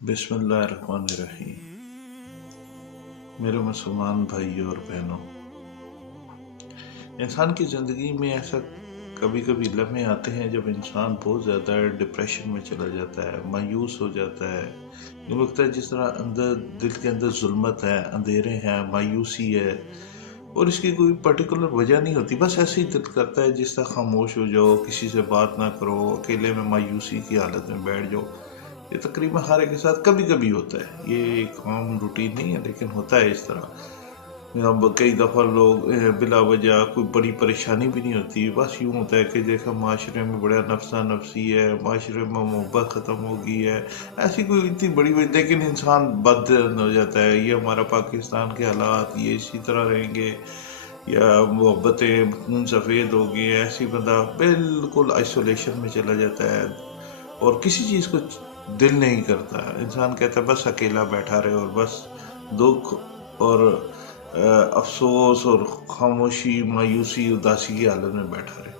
بسم اللہ الرحمن الرحیم۔ میرے مسلمان بھائیوں اور بہنوں، انسان کی زندگی میں ایسا کبھی کبھی لمحے آتے ہیں جب انسان بہت زیادہ ڈپریشن میں چلا جاتا ہے، مایوس ہو جاتا ہے۔ یوں لگتا ہے جس طرح دل کے اندر ظلمت ہے، اندھیرے ہیں، مایوسی ہے، اور اس کی کوئی پرٹیکولر وجہ نہیں ہوتی، بس ایسے ہی دل کرتا ہے جس طرح خاموش ہو جاؤ، کسی سے بات نہ کرو، اکیلے میں مایوسی کی حالت میں بیٹھ جاؤ۔ یہ تقریباً ہر ایک کے ساتھ کبھی کبھی ہوتا ہے، یہ ایک عام روٹین نہیں ہے، لیکن ہوتا ہے اس طرح۔ اب کئی دفعہ لوگ بلا وجہ کوئی بڑی پریشانی بھی نہیں ہوتی، بس یوں ہوتا ہے کہ دیکھا معاشرے میں بڑا نفسا نفسی ہے، معاشرے میں محبت ختم ہو گئی ہے، ایسی کوئی اتنی بڑی وجہ، لیکن انسان بد ہو جاتا ہے، یہ ہمارا پاکستان کے حالات یہ اسی طرح رہیں گے، یا محبتیں خون سفید ہو گئی ہیں، ایسی بندہ بالکل آئسولیشن میں چلا جاتا ہے اور کسی چیز کو دل نہیں کرتا۔ انسان کہتا ہے بس اکیلا بیٹھا رہے اور بس دکھ اور افسوس اور خاموشی، مایوسی، اداسی کی حالت میں بیٹھا رہے۔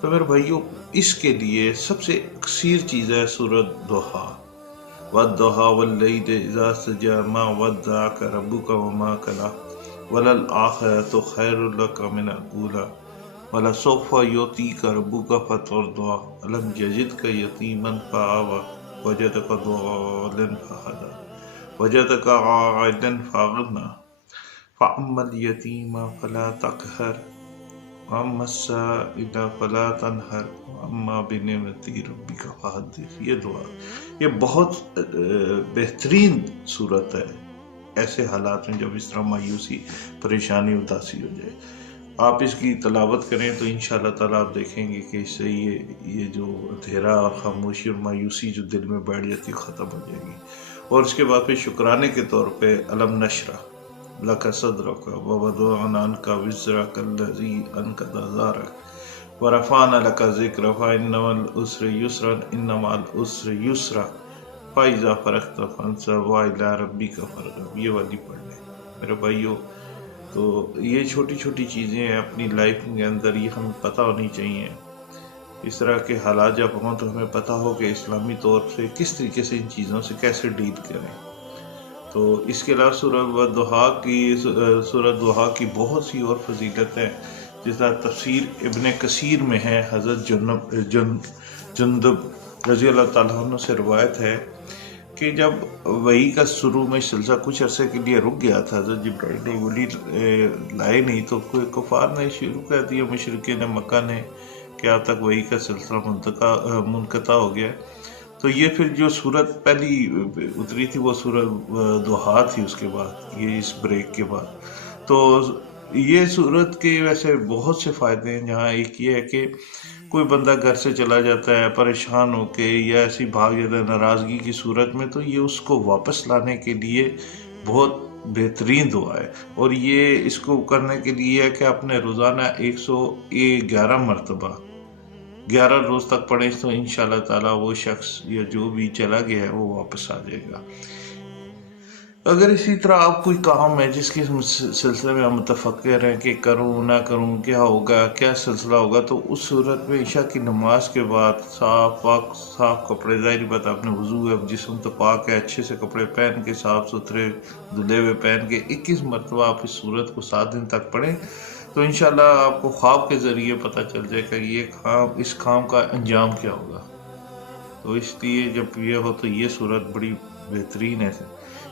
تو میرے بھائیوں، اس کے لیے سب سے اکثیر چیز ہے سورۃ ضحیٰ۔ وَالضُّحَىٰ وَاللَّيْلِ إِذَا سَجَىٰ مَا وَدَّعَكَ رَبُّكَ وَمَا قَلَىٰ وَلَلْآخِرَةُ خَيْرٌ لَكَ مِنَ الْأُولَىٰ وَلَسَوْفَ يُعْطِيكَ رَبُّكَ فَتَرْضَىٰ أَلَمْ يَجِدْكَ يَتِيمًا فَآوَىٰ وَوَجَدَكَ ضَالًّا فَهَدَىٰ وَوَجَدَكَ عَائِلًا فَأَغْنَىٰ فَأَمَّا الْيَتِيمَ فَلَا تَقْهَرْ وَأَمَّا السَّائِلَ فَلَا تَنْهَرْ وَأَمَّا بِنِعْمَتِ رَبِّكَ فَحَدِّثْ۔ یہ دعا، یہ بہت بہترین صورت ہے ایسے حالات میں جب اس طرح مایوسی، پریشانی، اداسی ہو جائے۔ آپ اس کی تلاوت کریں تو انشاءاللہ تعالیٰ آپ دیکھیں گے کہ اس سے یہ جو اندھیرا اور خاموشی اور مایوسی جو دل میں بیٹھ جاتی ہے ختم ہو جائے گی۔ اور اس کے بعد پھر شکرانے کے طور پہ الم نشرح لک صدرک ووضعنا عنک وزرک الذی انقض ظہرک ورفعنا لک ذکرک فإن مع العسر یسرا ان مع العسر یسرا فإذا فرغت فانصب وإلی ربک فارغب۔ یہ والی پڑھ لیں میرے بھائیوں۔ تو یہ چھوٹی چھوٹی چیزیں اپنی لائف کے اندر یہ ہمیں پتہ ہونی چاہیے۔ اس طرح کے حالات جب ہوں تو ہمیں پتہ ہو کہ اسلامی طور سے کس طریقے سے ان چیزوں سے کیسے ڈیل کریں۔ تو اس کے علاوہ سورۃ ضحیٰ کی بہت سی اور فضیلت ہیں، جس طرح تفسیر ابن کثیر میں ہے، حضرت جندب رضی اللہ تعالیٰ عنہ سے روایت ہے کہ جب وحی کا شروع میں سلسلہ کچھ عرصے کے لیے رک گیا تھا، حضرت جبرائیل نے ولی لائے نہیں، تو کفار نے شروع کر دیا، مشرکین مکہ نے، کہ اب تک وحی کا سلسلہ منقطع ہو گیا۔ تو یہ پھر جو صورت پہلی اتری تھی وہ سورۃ ضحیٰ تھی، اس کے بعد یہ اس بریک کے بعد۔ تو یہ صورت کے ویسے بہت سے فائدے ہیں، جہاں ایک یہ ہے کہ کوئی بندہ گھر سے چلا جاتا ہے پریشان ہو کے یا ایسی بھاگ جاتا ہے ناراضگی کی صورت میں، تو یہ اس کو واپس لانے کے لیے بہت بہترین دعا ہے۔ اور یہ اس کو کرنے کے لیے ہے کہ اپنے روزانہ 111 مرتبہ 11 روز تک پڑھیں تو انشاءاللہ تعالیٰ وہ شخص یا جو بھی چلا گیا ہے وہ واپس آ جائے گا۔ اگر اسی طرح آپ کوئی کام ہے جس کے سلسلے میں آپ متفکر ہیں کہ کروں نہ کروں، کیا ہوگا، کیا سلسلہ ہوگا، تو اس صورت میں عشاء کی نماز کے بعد صاف کپڑے، ظاہری بات آپ نے وضو ہے، جسم تو پاک ہے، اچھے سے کپڑے پہن کے، صاف ستھرے دھلے ہوئے پہن کے 21 مرتبہ آپ اس صورت کو 7 دن تک پڑھیں، تو انشاءاللہ آپ کو خواب کے ذریعے پتہ چل جائے گا اس کام کا انجام کیا ہوگا۔ تو اس لیے جب یہ ہو تو یہ صورت بڑی بہترین ہے۔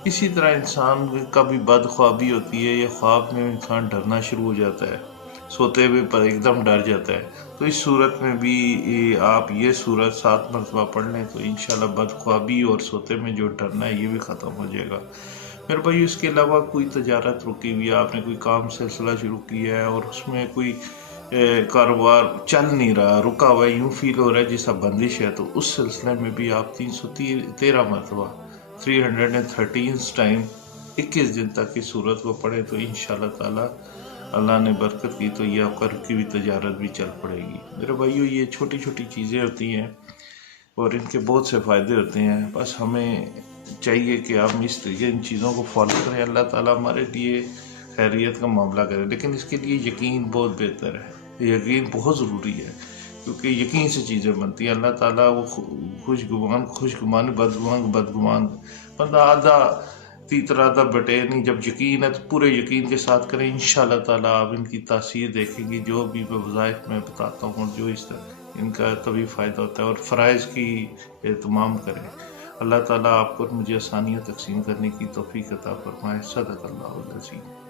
اسی طرح انسان کا بھی بد خوابی ہوتی ہے، یا خواب میں انسان ڈرنا شروع ہو جاتا ہے، سوتے ہوئے پر ایک دم ڈر جاتا ہے، تو اس صورت میں بھی آپ یہ صورت 7 مرتبہ پڑھ لیں تو انشاءاللہ بد خوابی اور سوتے میں جو ڈرنا ہے یہ بھی ختم ہو جائے گا۔ میرے بھائی، اس کے علاوہ کوئی تجارت رکی ہوئی ہے، آپ نے کوئی کام سلسلہ شروع کیا ہے اور اس میں کوئی کاروبار چل نہیں رہا، رکا ہوا ہے، یوں فیل ہو رہا ہے جیسا بندش ہے، تو اس سلسلے میں بھی آپ 313 مرتبہ 313 ٹائم 21 دن تک اس صورت کو پڑھیں تو انشاءاللہ تعالیٰ اللہ نے برکت کی تو یہ آپ کا رکی ہوئی تجارت بھی چل پڑے گی۔ میرے بھائیو، یہ چھوٹی چھوٹی چیزیں ہوتی ہیں اور ان کے بہت سے فائدے ہوتے ہیں، بس ہمیں چاہیے کہ ہم اس طریقے ان چیزوں کو فالو کریں، اللہ تعالیٰ ہمارے لیے خیریت کا معاملہ کرے، لیکن اس کے لیے یقین بہت بہتر ہے، یقین بہت ضروری ہے کیونکہ یقین سے چیزیں بنتی ہیں. اللہ تعالیٰ وہ خوش گمان بدگمان. بندہ آدھا تیتر آدھا بٹے نہیں. جب یقین ہے تو پورے یقین کے ساتھ کریں. انشاءاللہ تعالیٰ آپ ان کی تاثیر دیکھیں گے. جو بھی وظائف میں بتاتا ہوں جو اس طرح ان کا تبھی فائدہ ہوتا ہے. اور فرائض کی اہتمام کریں. اللہ تعالیٰ آپ کو مجھے آسانیاں تقسیم کرنے کی توفیق عطا فرمائے. صدق اللہ العظیم.